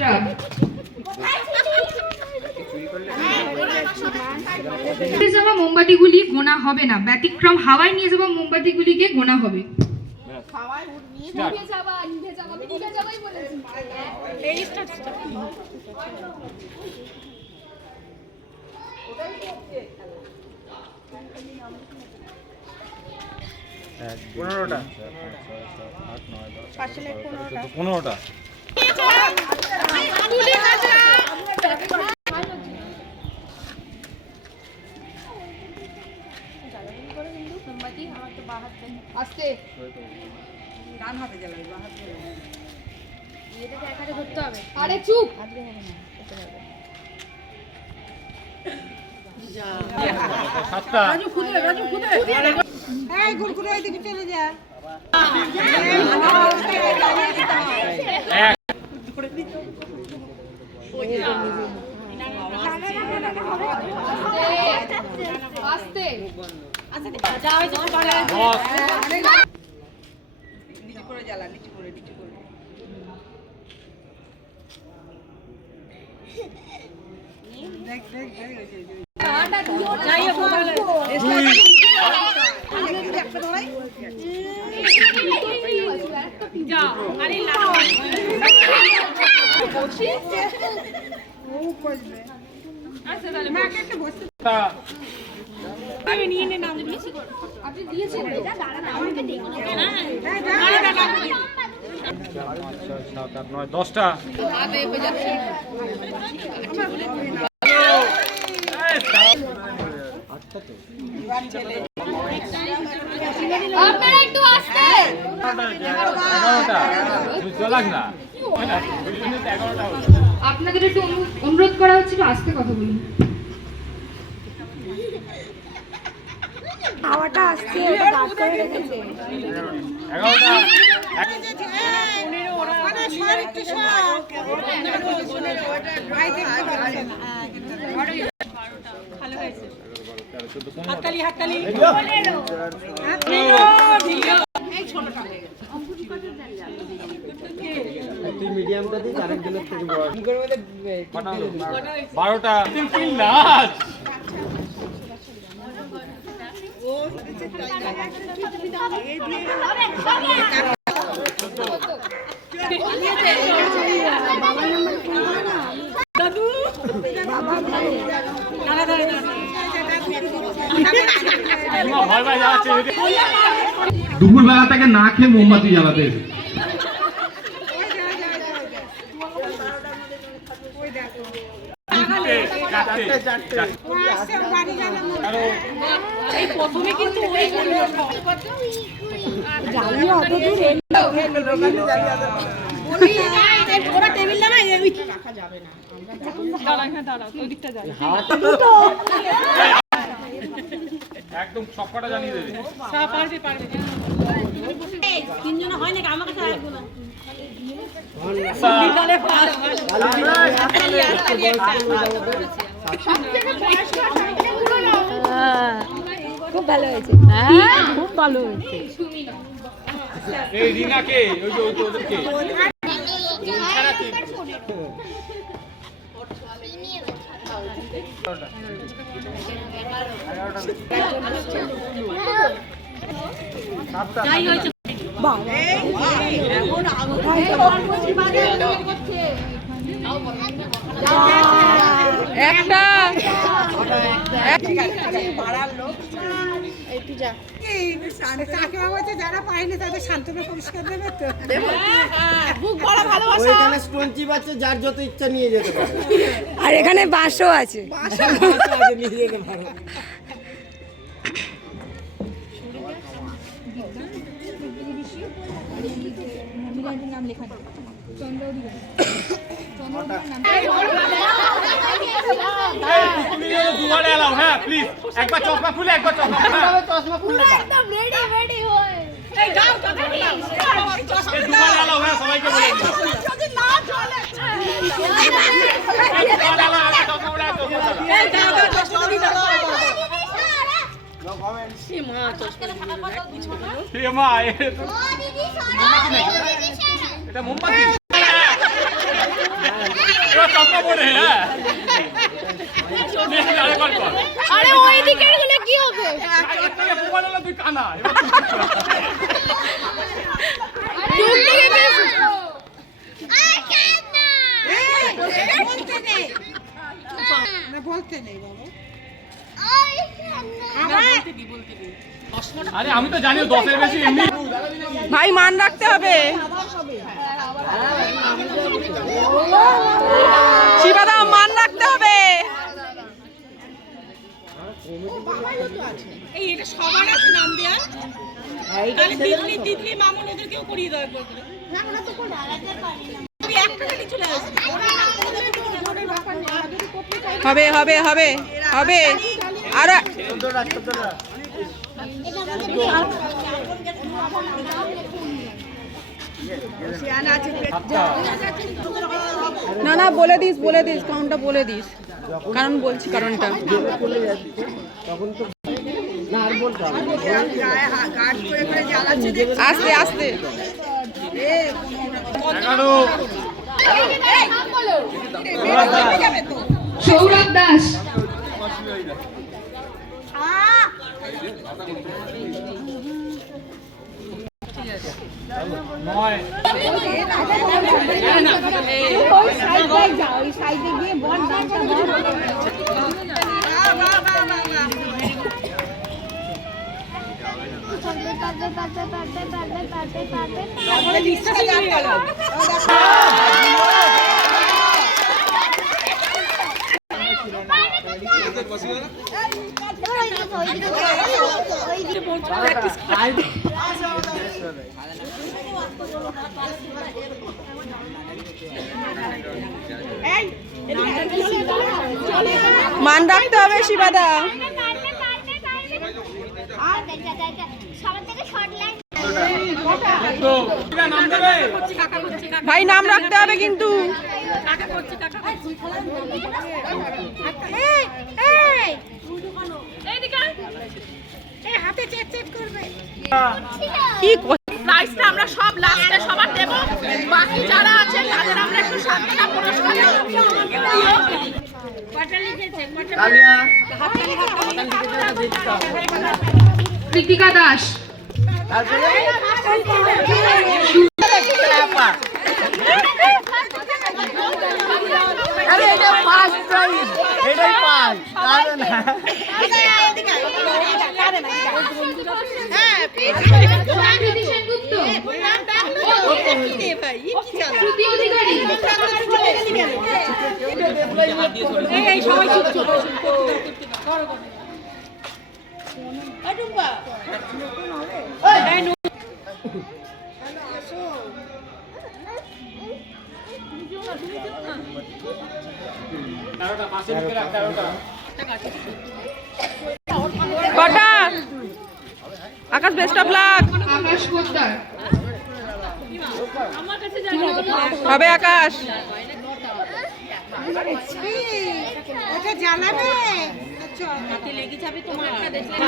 যাওয়া মোমবাতিগুলি গোনা হবে না, ব্যতিক্রম হাওয়ায় নিয়ে যাওয়া মোমবাতিগুলিকে গোনা হবে। পনেরোটা আরে চুপ, চলে যা। দশটা আপনাদের একটু অনুরোধ করা হচ্ছিল আস্তে কথা বলুন। হাওয়াটা আসছে, দাঁড় করে রেখেছে। 11টা হাততালি হাততালি তুই মিডিয়ামটা দিস আরেকজনের থেকে বড় মুখের মধ্যে 12টা নাচ দুপুরবেলা থেকে না খেয়ে মোমবাতি জ্বালাতে এসে একদম সবকটা জানিয়ে দেবে। তিনজন হয় নাকি আমার কাছে একগুলো খুব ভালো হয়েছে, খুব ভালো হয়েছে। এই রিনাকে ওই যে ওদেরকে একটা যারা পায়নি তাদের সান্ত্বনা পুরস্কার দেবে তো। ওইখানে স্টোন চিপ আছে, যার যত ইচ্ছা নিয়ে যেতে পারে। আর এখানে বাঁশও আছে, নিয়ে যেতে পারো। দুবারে এলাও, হ্যাঁ প্লিজ একবার চশমা খুলে একবার চশমা খুলে একদম রেডি রেডি হয়ে এই দুবারে এলাও, হ্যাঁ সবাইকে বলে দিই যদি না চলে দুবারে এলাও, একটা চশমা উড়ে আসো এই দাও চশমা দিতে দাও। মা এটা মোমবাতি চশমা পরে হ্যাঁ আরেকবার কর আরে ওই দিকের গুলো কি হবে প্রমাণ হলো তুই কানা আরে আমি তো জানি 10 এর বেশি এমনি ভাই মান রাখতে হবে শিবাদা মান রাখতে হবে এই এটা সবার আছে নাম দেয়া তাহলে দিল্লি দিল্লি মামুন ওদেরকেও করিয়ে দাও একবার করে না ওরা তো করে আলাদা পারি না আমি একটা খালি চলে আসি হবে হবে হবে হবে আর না না বলে দিস কারণটা বলে দিস কারণ বলছি কারণটা আস্তে আস্তে সৌরভ দাস মান রাখতে হবে শিবাদা ভাই নাম রাখতে হবে কিন্তু হাতে চেট চেট করবে কি প্রাইসটা আমরা সব লাস্টে সবার দেব বাকি যারা আছে তাদের আমরা একটু সামনে পুরস্কার কটা লিখেছে কৃতিকা দাস আরে এটা ফার্স্ট প্রাইজ এটাই ফার্স্ট কারণ কৃতি সেনগুপ্ত শ্রুতি অধিকারী এই সবাই চুপ চুপ কটা আকাশ বেস্ট অফ লাক আকাশ পোদ্দার হবে আকাশ ওটা জানাবে হাতে লেগে যাবে তোমার একটা দেখলে